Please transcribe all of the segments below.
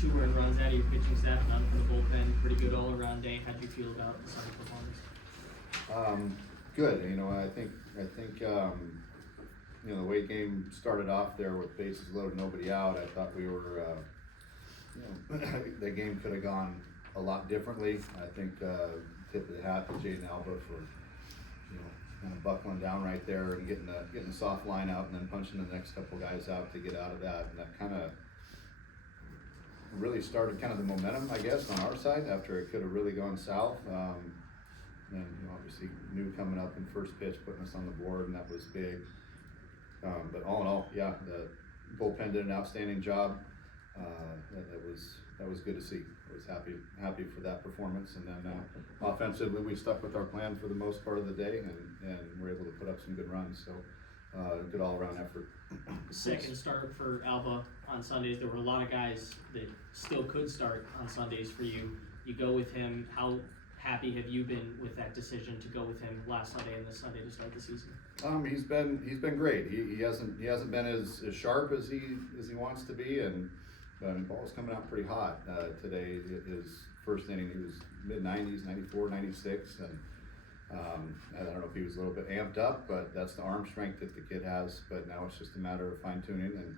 2 earned runs out of your pitching staff, none from the bullpen. Pretty good all-around day. How do you feel about the Sunday performance? Good. I think the way game started off there with bases loaded, nobody out. I thought we were, the game could have gone a lot differently. I think tip of the hat to Jaden Alba for kind of buckling down right there and getting the soft line out and then punching the next couple guys out to get out of that. And that kind of really started kind of the momentum, I guess, on our side after it could have really gone south. And obviously New coming up in first pitch, putting us on the board, and that was big. But all in all, yeah, the bullpen did an outstanding job. That was good to see. I was happy for that performance. And then offensively, we stuck with our plan for the most part of the day, and were able to put up some good runs. So good all-around effort. Second start for Alba on Sundays. There were a lot of guys that still could start on Sundays for you. You go with him. How happy have you been with that decision to go with him last Sunday and this Sunday to start the season? He's been great. He hasn't been as sharp as he wants to be, and ball's coming out pretty hot today. His first inning, he was mid-90s, 94, 96, and I don't know if he was a little bit amped up, but that's the arm strength that the kid has. But now it's just a matter of fine-tuning, and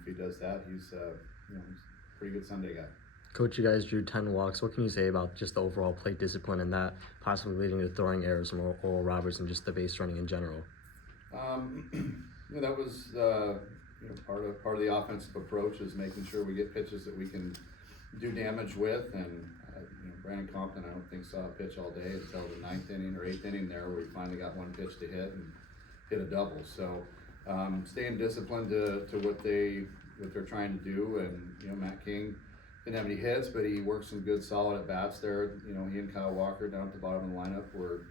if he does that, he's a pretty good Sunday guy. Coach, you guys drew 10 walks. What can you say about just the overall plate discipline and that possibly leading to throwing errors from Oral Roberts and just the base running in general? That was part of the offensive approach is making sure we get pitches that we can do damage with. And Brandon Compton, I don't think saw a pitch all day until the 9th inning or 8th inning there, where he finally got one pitch to hit and hit a double. So staying disciplined to what they're trying to do. And Matt King didn't have any hits, but he worked some good solid at bats there. He and Kyle Walker down at the bottom of the lineup were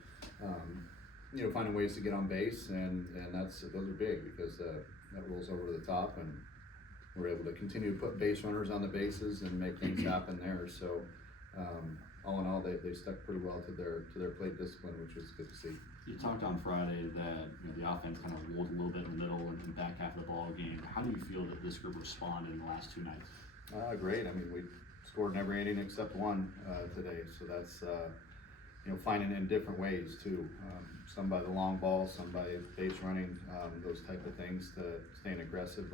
finding ways to get on base, and those are big because that rolls over to the top, and we're able to continue to put base runners on the bases and make things happen there. So all in all, they stuck pretty well to their plate discipline, which was good to see. You talked on Friday that the offense kind of rolled a little bit in the middle and back half of the ball game. How do you feel that this group responded in the last 2 nights? Great. We scored in every inning except one today, so that's finding in different ways too. Some by the long ball, some by base running, those type of things to staying aggressive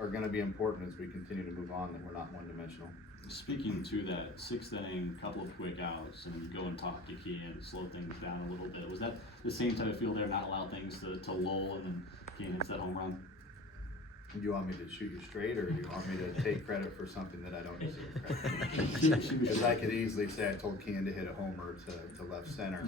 are going to be important as we continue to move on, that we're not one-dimensional. Speaking to that 6th inning, couple of quick outs, and you go and talk to Key and slow things down a little bit. Was that the same type of feel there, not allow things to lull, and then Key hits that home run? Do you want me to shoot you straight, or do you want me to take credit for something that I don't deserve credit for? Because I could easily say I told Kean to hit a homer to left center.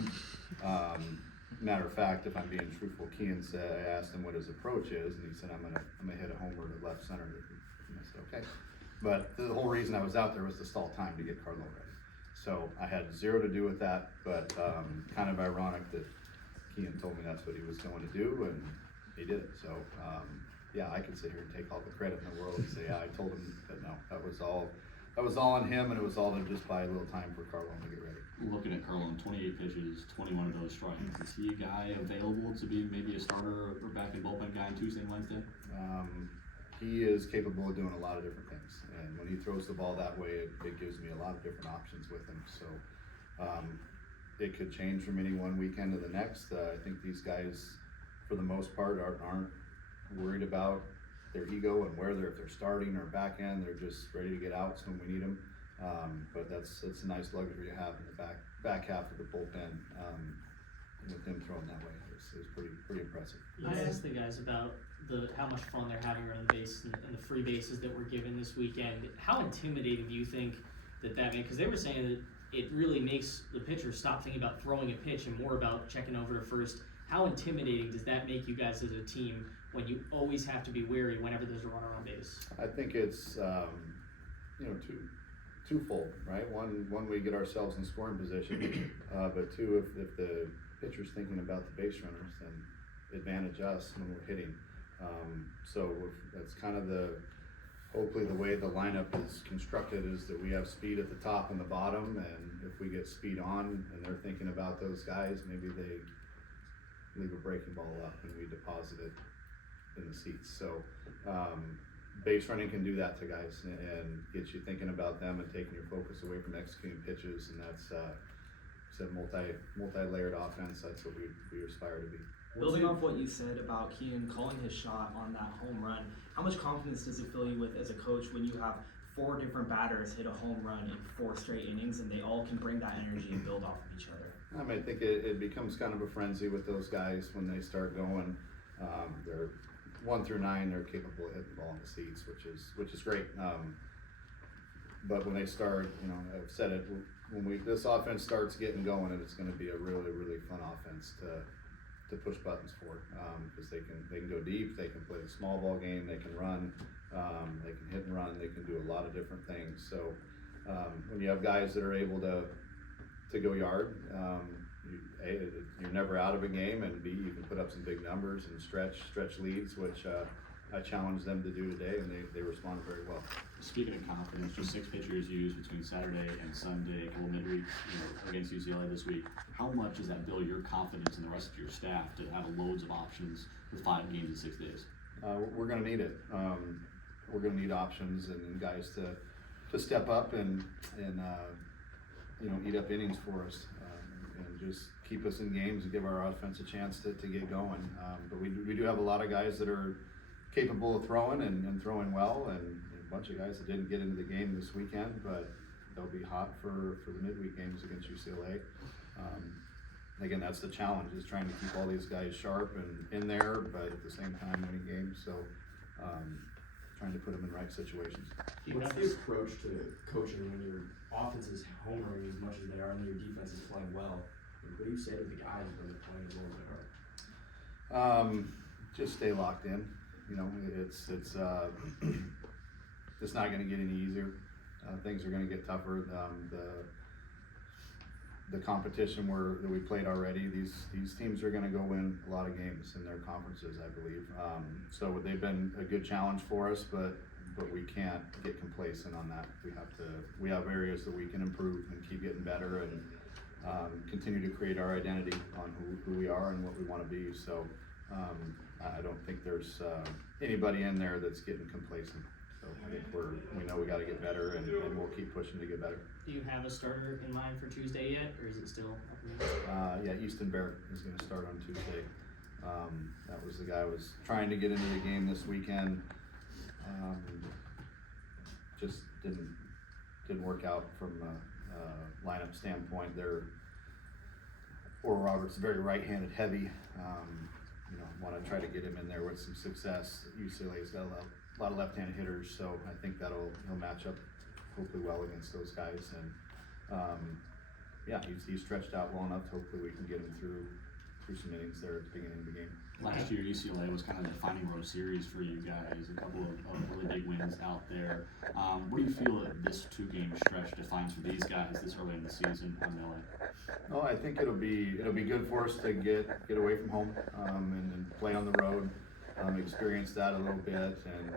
Matter of fact, if I'm being truthful, Kean said, I asked him what his approach is, and he said, I'm gonna hit a homer to left center. And I said, okay. But the whole reason I was out there was to stall time to get Carlo ready. So I had zero to do with that, but kind of ironic that Kean told me that's what he was going to do, and he did it. So yeah, I could sit here and take all the credit in the world and say, yeah, I told him, but no, that was all on him, and it was all to just buy a little time for Carlo to get ready. Looking at Carlo, 28 pitches, 21 of those strikes. Is he a guy available to be maybe a starter or back in bullpen guy on Tuesday and Wednesday? He is capable of doing a lot of different things, and when he throws the ball that way, it gives me a lot of different options with him. So it could change from any one weekend to the next. I think these guys, for the most part, aren't worried about their ego and if they're starting or back end. They're just ready to get outs when we need them. But that's a nice luxury to have in the back half of the bullpen. With him throwing that way, it's pretty impressive. I asked the guys about how much fun they're having around the base and the free bases that were given this weekend. How intimidating do you think that made? Because they were saying that it really makes the pitcher stop thinking about throwing a pitch and more about checking over to first. How intimidating does that make you guys as a team when you always have to be wary whenever there's a runner on base? I think it's twofold, right? One, we get ourselves in scoring position, but two, if the pitcher's thinking about the base runners, then advantage us when we're hitting. So that's kind of hopefully the way the lineup is constructed, is that we have speed at the top and the bottom, and if we get speed on and they're thinking about those guys, maybe they leave a breaking ball up and we deposit it in the seats. So base running can do that to guys and get you thinking about them and taking your focus away from executing pitches, and that's it's a multi-layered offense. That's what we aspire to be. Building off what you said about Keenan calling his shot on that home run, how much confidence does it fill you with as a coach when you have 4 different batters hit a home run in 4 straight innings and they all can bring that energy and build off of each other? I mean, I think it becomes kind of a frenzy with those guys when they start going. They're 1 through 9, they're capable of hitting the ball in the seats, which is great. But when they start, you know, I've said it, when this offense starts getting going, it's going to be a really, really fun offense to push buttons for, because they can go deep, they can play the small ball game, they can run, they can hit and run, they can do a lot of different things. So when you have guys that are able to go yard, A, you're never out of a game, and B, you can put up some big numbers and stretch leads, which I challenged them to do today, and they responded very well. Speaking of confidence, just 6 pitchers used between Saturday and Sunday, a couple midweek, against UCLA this week. How much does that build your confidence in the rest of your staff to have loads of options with 5 games in 6 days? We're going to need it. We're going to need options and guys to step up and eat up innings for us, and just keep us in games and give our offense a chance to get going. But we do have a lot of guys that are capable of throwing and throwing well, and a bunch of guys that didn't get into the game this weekend, but they'll be hot for the midweek games against UCLA. Again, that's the challenge, is trying to keep all these guys sharp and in there, but at the same time winning games. So trying to put them in right situations. What's the approach to coaching when your offense is homering as much as they are and your defense is playing well? What do you say to the guys when they're playing as well as they are? Just stay locked in. You know, it's not going to get any easier. Things are going to get tougher. The competition that we played already, these teams are going to go win a lot of games in their conferences, I believe. So they've been a good challenge for us, but we can't get complacent on that. We have areas that we can improve and keep getting better, and continue to create our identity on who we are and what we want to be. So I don't think there's anybody in there that's getting complacent. So I think we know we got to get better, and we'll keep pushing to get better. Do you have a starter in mind for Tuesday yet, or is it still up in the air? Yeah, Easton Barrett is going to start on Tuesday. That was the guy who was trying to get into the game this weekend. Just didn't work out from a lineup standpoint. Oral Roberts very right-handed heavy. Want to try to get him in there with some success. UCLA's got a lot of left-handed hitters, so I think he'll match up hopefully well against those guys. And yeah, he's stretched out well enough. Hopefully we can get him through some innings there at the beginning of the game. Last year, UCLA was kind of the defining row series for you guys, a couple of really big wins out there. What do you feel that this 2-game stretch defines for these guys this early in the season on LA? Well, I think it'll be good for us to get away from home and play on the road, experience that a little bit, and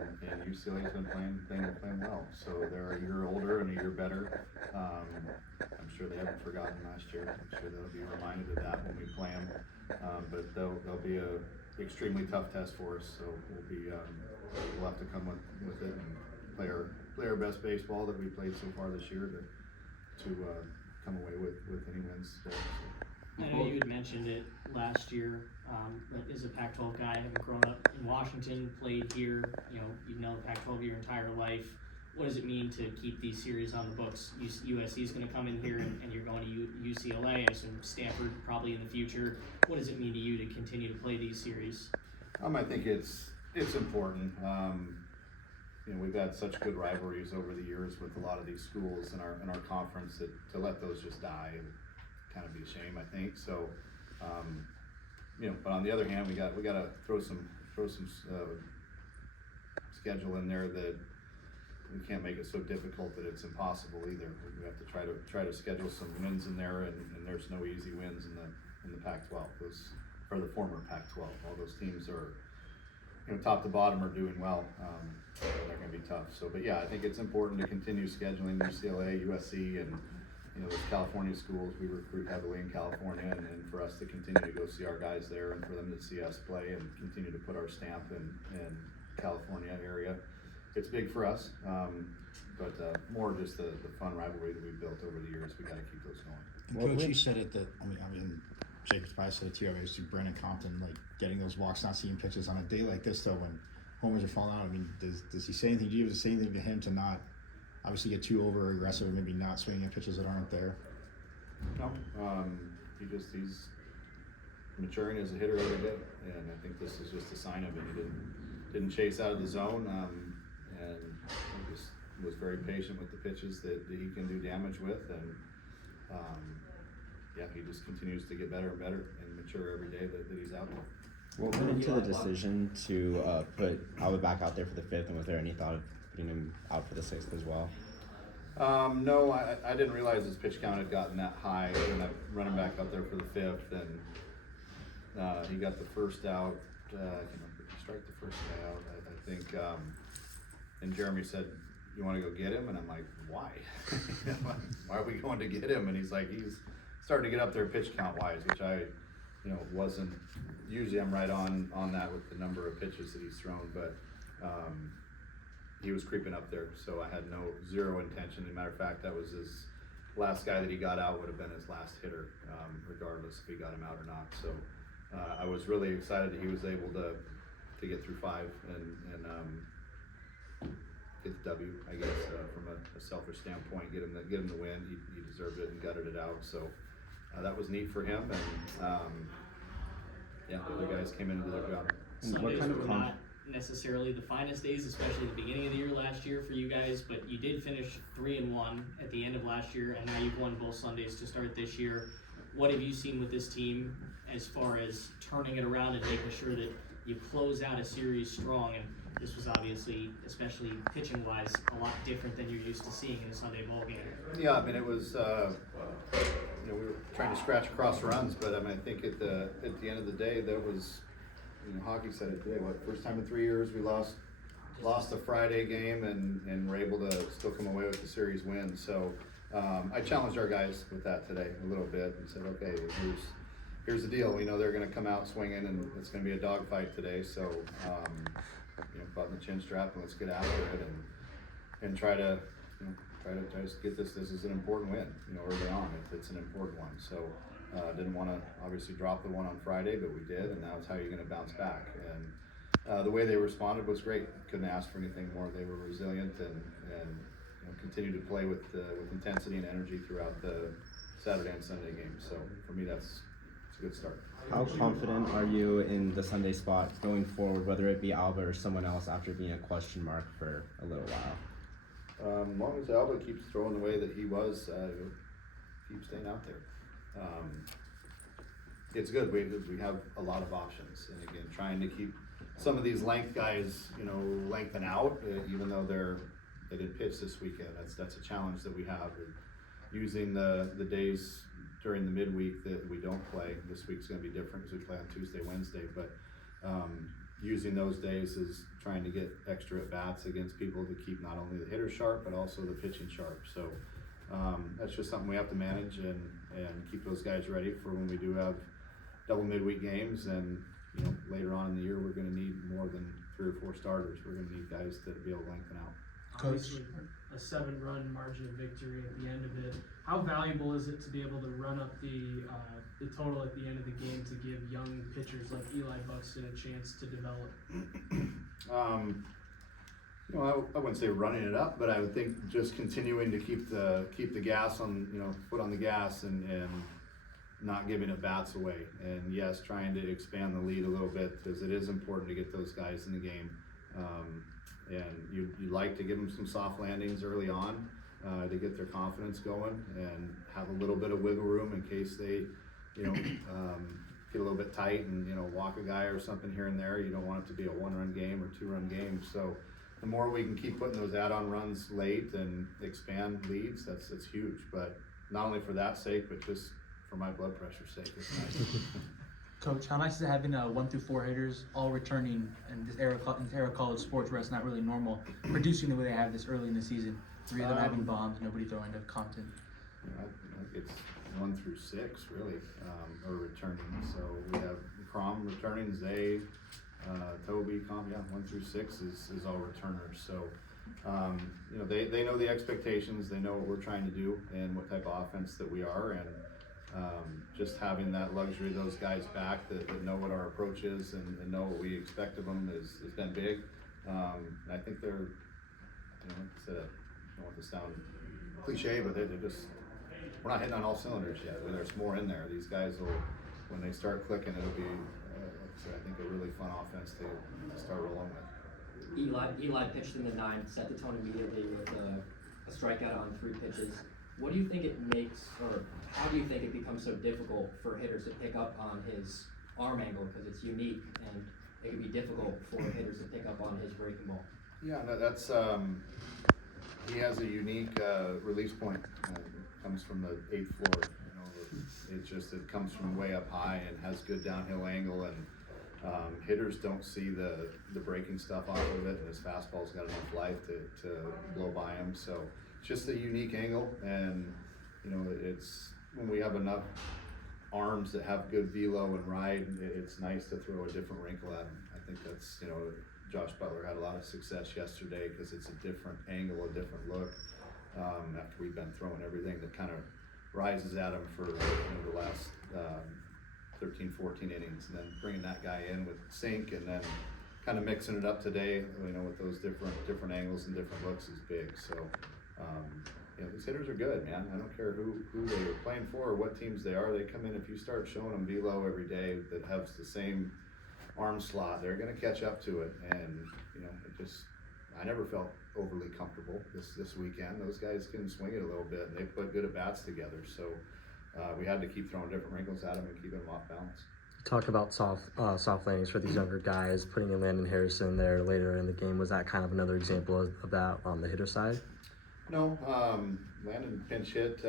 UCLA's been playing well. So they're a year older and a year better. I'm sure they haven't forgotten last year. I'm sure they'll be reminded of that when we play them. But they'll be a extremely tough test for us. So we'll have to come with it and play our best baseball that we played so far this year to come away with any wins today. I know you had mentioned it last year, but as a Pac-12 guy, having grown up in Washington, played here, you know the Pac-12 your entire life. What does it mean to keep these series on the books? USC is going to come in here, and you're going to UCLA, I assume Stanford probably in the future. What does it mean to you to continue to play these series? I think it's important. We've had such good rivalries over the years with a lot of these schools in our conference that to let those just die would kind of be a shame, I think. So, but on the other hand, we got to throw some schedule in there that we can't make it so difficult that it's impossible either. We have to try to schedule some wins in there, and there's no easy wins in the Pac-12. Those are the former Pac-12. All those teams are, top to bottom are doing well. They're going to be tough. So, but yeah, I think it's important to continue scheduling UCLA, USC, and those California schools. We recruit heavily in California, and for us to continue to go see our guys there, and for them to see us play and continue to put our stamp in California area. it's big for us, but more just the fun rivalry that we've built over the years. We got to keep those going. Coach, you said it that I mean, Jacob's probably said it too. I was to Brandon Compton, like getting those walks, not seeing pitches on a day like this though, when homers are falling out. I mean, does he say anything? Do you have to say anything to him to not obviously get too over aggressive, or maybe not swinging at pitches that aren't there? No, he's maturing as a hitter every day, and I think this is just a sign of it. He didn't chase out of the zone, and he just was very patient with the pitches that he can do damage with, and yeah, he just continues to get better and better and mature every day that he's out there. What went into the decision to put Albert back out there for the 5th, and was there any thought of putting him out for the 6th as well? No, I didn't realize his pitch count had gotten that high when I run him back out there for the 5th, and he got the first out. I can't remember, he strike the first guy out, I think. And Jeremy said, "You want to go get him?" And I'm like, "Why? Why are we going to get him?" And he's like, "He's starting to get up there pitch count wise," which I, wasn't. Usually I'm right on that with the number of pitches that he's thrown, but he was creeping up there, so I had zero intention. As a matter of fact, that was his last guy that he got out, would have been his last hitter, regardless if he got him out or not. So I was really excited that he was able to get through 5 and get the W, I guess, from a selfish standpoint, get him the win. He deserved it and gutted it out. So that was neat for him, and yeah, the other guys came in and did their job. Sundays were not necessarily the finest days, especially at the beginning of the year last year for you guys, but you did finish 3-1 at the end of last year, and now you've won both Sundays to start this year. What have you seen with this team as far as turning it around and making sure that you close out a series strong? And this was obviously, especially pitching wise, a lot different than you're used to seeing in a Sunday ball game. Yeah, I mean, it was we were trying to scratch across runs, but I mean, I think at the end of the day, that was, hockey said it today. First time in 3 years we lost a Friday game and were able to still come away with the series win. So I challenged our guys with that today a little bit and said, okay, here's the deal. We know they're going to come out swinging, and it's going to be a dogfight today. So button the chin strap and let's get after it and try to get this. This is an important win. Early on, it's an important one. So. Didn't want to obviously drop the one on Friday, but we did, and that's how you're going to bounce back. And the way they responded was great. Couldn't ask for anything more. They were resilient and continued to play with intensity and energy throughout the Saturday and Sunday games. So for me, it's a good start. How confident are you in the Sunday spot going forward, whether it be Albert or someone else, after being a question mark for a little while? As long as Albert keeps throwing the way that he was, keep staying out there. It's good. We have a lot of options, and again, trying to keep some of these length guys, lengthen out, even though they did pitch this weekend. That's a challenge that we have. Using the days during the midweek that we don't play. This week's going to be different because we play on Tuesday, Wednesday, but using those days is trying to get extra at bats against people to keep not only the hitter sharp but also the pitching sharp. So. That's just something we have to manage and keep those guys ready for when we do have double midweek games. And later on in the year, we're going to need more than 3 or 4 starters. We're going to need guys to be able to lengthen out. Obviously, a 7-run margin of victory at the end of it. How valuable is it to be able to run up the total at the end of the game to give young pitchers like Eli Buxton a chance to develop? I wouldn't say running it up, but I would think just continuing to keep the gas on, foot on the gas and not giving at bats away. And yes, trying to expand the lead a little bit, because it is important to get those guys in the game. And you like to give them some soft landings early on to get their confidence going and have a little bit of wiggle room in case they, get a little bit tight and, walk a guy or something here and there. You don't want it to be a 1-run game or 2-run game. So the more we can keep putting those add-on runs late and expand leads, that's huge. But not only for that sake, but just for my blood pressure's sake, it's nice. Coach, how nice is it having 1 through 4 hitters all returning in this era of college sports where it's not really normal, producing the way they have this early in the season? 3 of them having bombs, nobody throwing to Compton. I think it's 1 through 6 really, are returning. So we have Crom returning, Zay, Toby, 1 through 6 is all returners. So, you know, they know the expectations, they know what we're trying to do and what type of offense that we are, and just having that luxury of those guys back that know what our approach is and know what we expect of them has been big. And I think they're, you know, like I said, I don't want to sound cliche, but they're just, we're not hitting on all cylinders yet. There's more in there. These guys will, when they start clicking, it'll be, like I said, I think a really fun offense to start rolling with. Eli pitched in the ninth, set the tone immediately with a strikeout on 3 pitches. What do you think it makes, or how do you think it becomes so difficult for hitters to pick up on his arm angle, because it's unique and it can be difficult for hitters to pick up on his breaking ball? Yeah, no, that's he has a unique release point. It comes from the 8th floor. You know, it comes from way up high and has good downhill angle, and hitters don't see the breaking stuff off of it, and his fastball's got enough life to blow by him. So it's just a unique angle, and you know, it's when we have enough arms that have good velo and ride, it's nice to throw a different wrinkle at him. I think that's, you know, Josh Butler had a lot of success yesterday because it's a different angle, a different look. After we've been throwing everything that kind of rises at him for, you know, the last 13, 14 innings, and then bringing that guy in with sink and then kind of mixing it up today, you know, with those different angles and different looks is big. So, you know, these hitters are good, man. I don't care who they are playing for or what teams they are. They come in, if you start showing them velo every day that has the same arm slot, they're going to catch up to it. And, you know, I never felt overly comfortable this weekend. Those guys can swing it a little bit, and they put good at bats together. So we had to keep throwing different wrinkles at them and keep them off balance. Talk about soft landings for these younger guys, putting in Landon Harrison there later in the game. Was that kind of another example of that on the hitter side? No, Landon pinch hit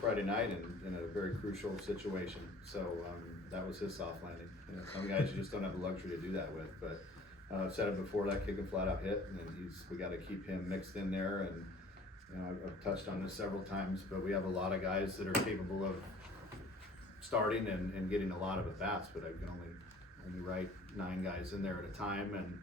Friday night in a very crucial situation. So that was his soft landing. You know, some guys you just don't have the luxury to do that with. But I've said it before, that kick and flat out hit, and we got to keep him mixed in there. And you know, I've touched on this several times, but we have a lot of guys that are capable of starting and getting a lot of at bats, but I can only write 9 guys in there at a time. And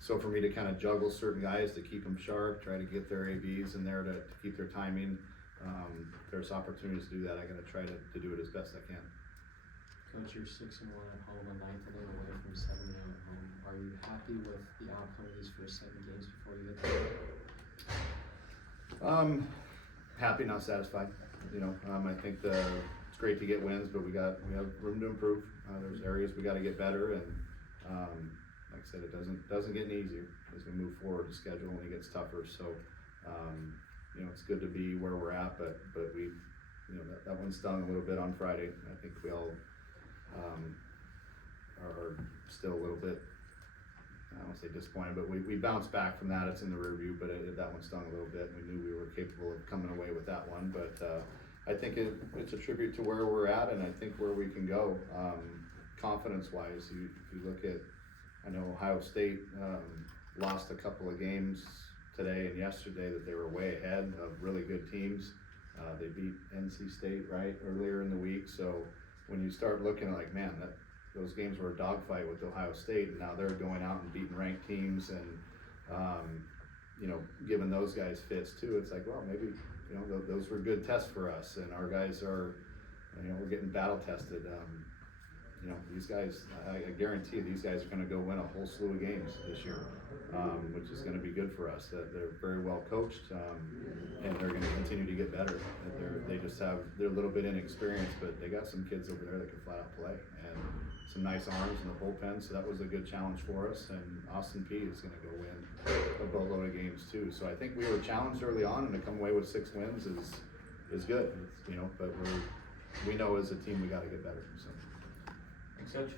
so for me to kind of juggle certain guys to keep them sharp, try to get their ABs in there to keep their timing, if there's opportunities to do that, I'm going to try to do it as best I can. Coach, you're 6-1 at home, a 9th inning away from 7-0 at home. Are you happy with the outcome of these first 7 games before you get there? Happy, not satisfied. You know, I think it's great to get wins, but we have room to improve. There's areas we got to get better, and like I said, it doesn't get any easier as we move forward. The schedule only gets tougher. So, you know, it's good to be where we're at, but we, you know, that one stung a little bit on Friday. I think we all are still a little bit, I don't want to say disappointed, but we bounced back from that. It's in the rear view, but that one stung a little bit. We knew we were capable of coming away with that one, but I think it's a tribute to where we're at, and I think where we can go confidence-wise. If you look at, I know Ohio State lost a couple of games today and yesterday that they were way ahead of really good teams. They beat NC State earlier in the week. So when you start looking at, like, man, those games were a dogfight with Ohio State, and now they're going out and beating ranked teams and you know, giving those guys fits too. It's like, well, maybe, you know, those were good tests for us, and our guys are, you know, we're getting battle tested. You know, these guys, I guarantee these guys are going to go win a whole slew of games this year, which is going to be good for us. They're very well coached, and they're going to continue to get better. They're a little bit inexperienced, but they got some kids over there that can flat out play, and some nice arms in the bullpen. So that was a good challenge for us. And Austin Peay is going to go win a boatload of games too. So I think we were challenged early on, and to come away with 6 wins is good. You know, but we know as a team we got to get better. So. Thanks, Coach.